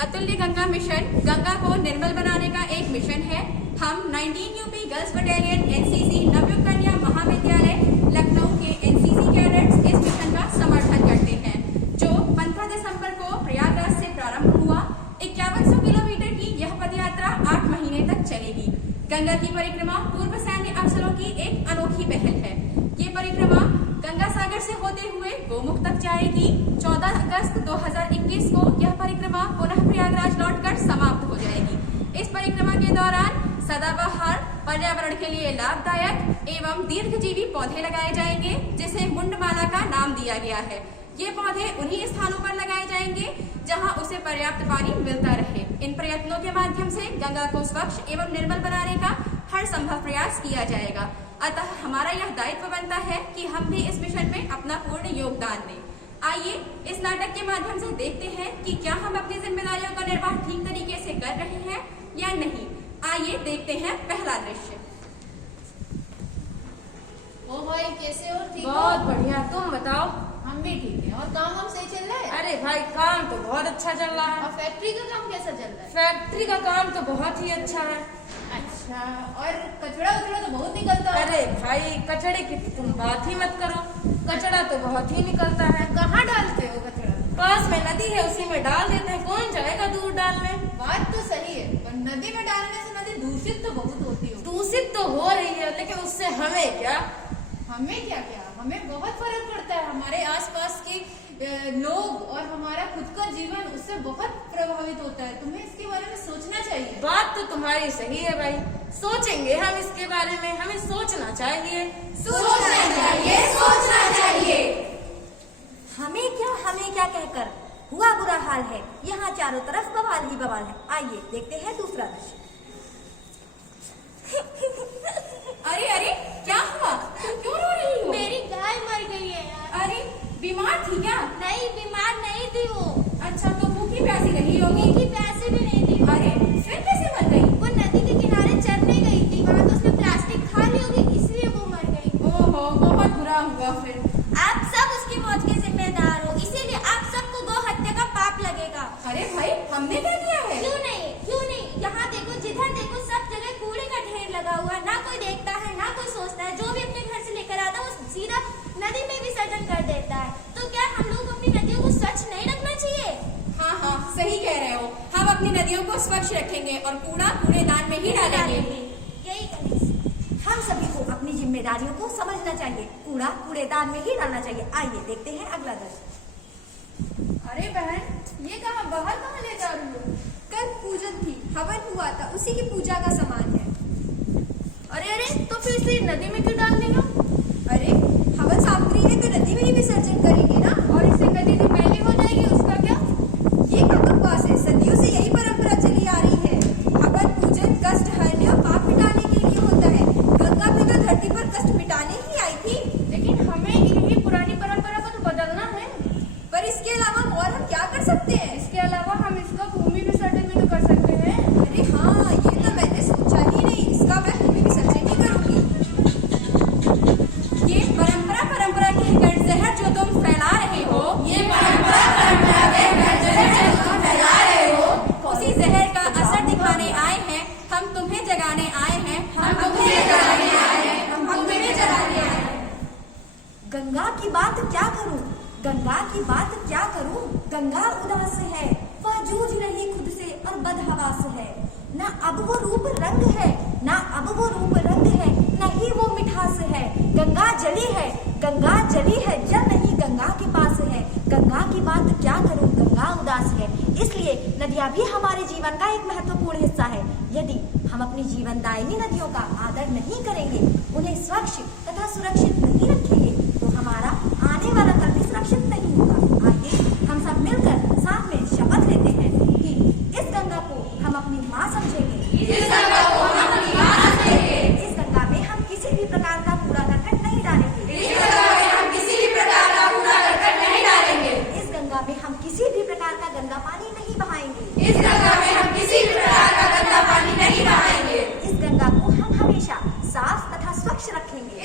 अतुल्य गंगा मिशन गंगा को निर्मल बनाने का एक मिशन है। हम 19 UP girls battalion NCC Navyug कन्या महाविद्यालय लखनऊ के एनसीसी कैडेट्स इस मिशन का समर्थन करते हैं, जो 15 दिसंबर को प्रयागराज से प्रारंभ हुआ। 5100 किलोमीटर की यह पदयात्रा 8 महीने तक चलेगी। गंगा की परिक्रमा पूर्व सैन्य अफसरों की एक अनोखी पहल है। ये परिक्रमा गंगा सागर से होते हुए गोमुख तक जाएगी। 14 अगस्त 2021 को यह परिक्रमा पुनः प्रयागराज लौटकर समाप्त हो जाएगी। इस परिक्रमा के दौरान सदाबहार, पर्यावरण के लिए लाभदायक एवं दीर्घजीवी पौधे लगाए जाएंगे, जिसे मुंडमाला का नाम दिया गया है। ये पौधे उन्हीं स्थानों पर लगाए जाएंगे जहां उसे पर्याप्त पानी मिलता रहे। इन प्रयत्नों के माध्यम से गंगा को स्वच्छ एवं निर्मल बनाने का हर संभव प्रयास किया जाएगा। अतः हमारा यह दायित्व बनता है कि हम भी इस मिशन में अपना पूर्ण योगदान दें। आइए इस नाटक के माध्यम से देखते हैं कि क्या हम अपनी जिम्मेदारियों का निर्वाह ठीक तरीके से कर रहे हैं या नहीं। आइए देखते हैं पहला दृश्य। ओ भाई, कैसे हो? ठीक हो? बहुत बढ़िया, तुम बताओ। हम भी ठीक हैं। और काम हम सही चल रहा है? अरे भाई, काम तो बहुत अच्छा चल रहा है। और फैक्ट्री का काम कैसा चल रहा है? फैक्ट्री का काम तो बहुत ही अच्छा है। अच्छा, और कचरा उचड़ा तो बहुत निकलता है। अरे भाई, कचड़े की तो तुम बात ही मत करो, कचड़ा तो बहुत ही निकलता है। कहाँ डालते हो कचरा? पास में नदी है, उसी में डाल देते हैं। कौन जाएगा दूर डालने? बात तो सही है, पर नदी में डालने से नदी दूषित तो बहुत होती है। दूषित तो हो रही है, लेकिन उससे हमें क्या? हमें क्या क्या, हमें बहुत फर्क पड़ता है। हमारे आसपास के लोग और हमारा खुद का जीवन उससे बहुत प्रभावित होता है। तुम्हें इसके बारे में सोचना चाहिए। बात तो तुम्हारी सही है भाई, सोचेंगे हम इसके बारे में। हमें सोचना चाहिए, सोचना चाहिए, सोचना चाहिए। हमें क्या कहकर हुआ बुरा हाल है। यहाँ चारों तरफ बवाल ही बवाल है। आइए देखते हैं दूसरा दृश्य। अरे अरे, क्या हुआ? तुम क्यों रो रही हो? मेरी गाय मर गई है यार। अरे, बीमार थी क्या? नहीं, बीमार नहीं थी वो। अच्छा, तो भूखी प्यासी रही होगी। भूखी प्यासी भी नहीं थी। अरे, फिर कैसे मर गई? वो नदी के किनारे चरने गई थी, वहाँ तो उसने प्लास्टिक खा ली होगी, इसलिए वो मर गई। ओहो, बहुत बुरा हुआ। फिर आप सब उसकी मौत के जिम्मेदार हो, इसीलिए आप सबको गौ हत्या का पाप लगेगा। अरे भाई, हमने क्या किया है? क्यों नहीं, यहाँ देखो, जिधर देखो सब जगह कूड़े का ढेर लगा हुआ है। ना कोई देखता है, ना कोई सोचता है। जो भी अपने घर से लेकर आता है वो सीधा नदी में विसर्जन कर देता है। तो क्या हम लोग अपनी नदियों को स्वच्छ नहीं रखना चाहिए? हाँ, सही कह रहे हो। हम अपनी नदियों को स्वच्छ रखेंगे और कूड़ा कूड़ेदान में ही डालेंगे। यही करेंगे। हम सभी को अपनी जिम्मेदारियों को समझना चाहिए। कूड़ा कूड़ेदान में ही डालना चाहिए। आइए देखते हैं अगला दृश्य। अरे बहन, ये बाहर कहाँ ले जा रही हो? कल पूजन थी, हवन हुआ था, उसी की पूजा का सामान है। अरे, तो फिर इसे नदी में क्यों डाल देगा? अरे, हवन सामग्री है तो नदी में ही विसर्जन करेंगे ना। और इससे नदी तो पहले हो जाएगी, उसका क्या? ये क्या बकवास है? सदियों से यही परंपरा चली आ रही है। हवन पूजन कष्ट हरने और पाप मिटाने के लिए होता है। गंगा भी तो धरती पर कष्ट मिटाने ही आई थी। लेकिन हमें यही पुरानी परंपरा को तो बदलना है। पर इसके अलावा और हम क्या कर सकते हैं? इसके अलावा हम इसका भूमि विसर्जन भी तो कर सकते हैं। अरे हाँ, ये तो मैंने सोचा ही नहीं। इसका मैं भूमि विसर्जन ही करूंगी। ये परंपरा कहकर जहर जो तुम फैला रहे हो, उसी जहर का असर दिखाने आए हैं। हम तुम्हें जगाने आए हैं। हम तुम्हें जगाने आए हैं। गंगा की बात क्या करूं? गंगा उदास है, वह जूझ रही खुद से और बदहवास है। न अब वो रूप रंग है, न ही वो मिठास है। गंगा जली है, जल नहीं गंगा के पास है। गंगा की बात क्या करूं? गंगा उदास है। इसलिए नदियां भी हमारे जीवन का एक महत्वपूर्ण हिस्सा है। यदि हम अपनी जीवनदायिनी नदियों का आदर नहीं करेंगे, उन्हें स्वच्छ तथा सुरक्षित नहीं रखेंगे, तो हमारा आने वाला कल भी सुरक्षित नहीं होगा। आइए हम सब मिलकर साथ में शपथ लेते हैं कि इस गंगा को हम अपनी माँ समझेंगे। इस गंगा में हम किसी भी प्रकार का कूड़ा करकट नहीं डालेंगे। इस गंगा में हम किसी भी प्रकार का गंदा पानी नहीं बहाएंगे। इस गंगा को हम हमेशा साफ तथा स्वच्छ रखेंगे।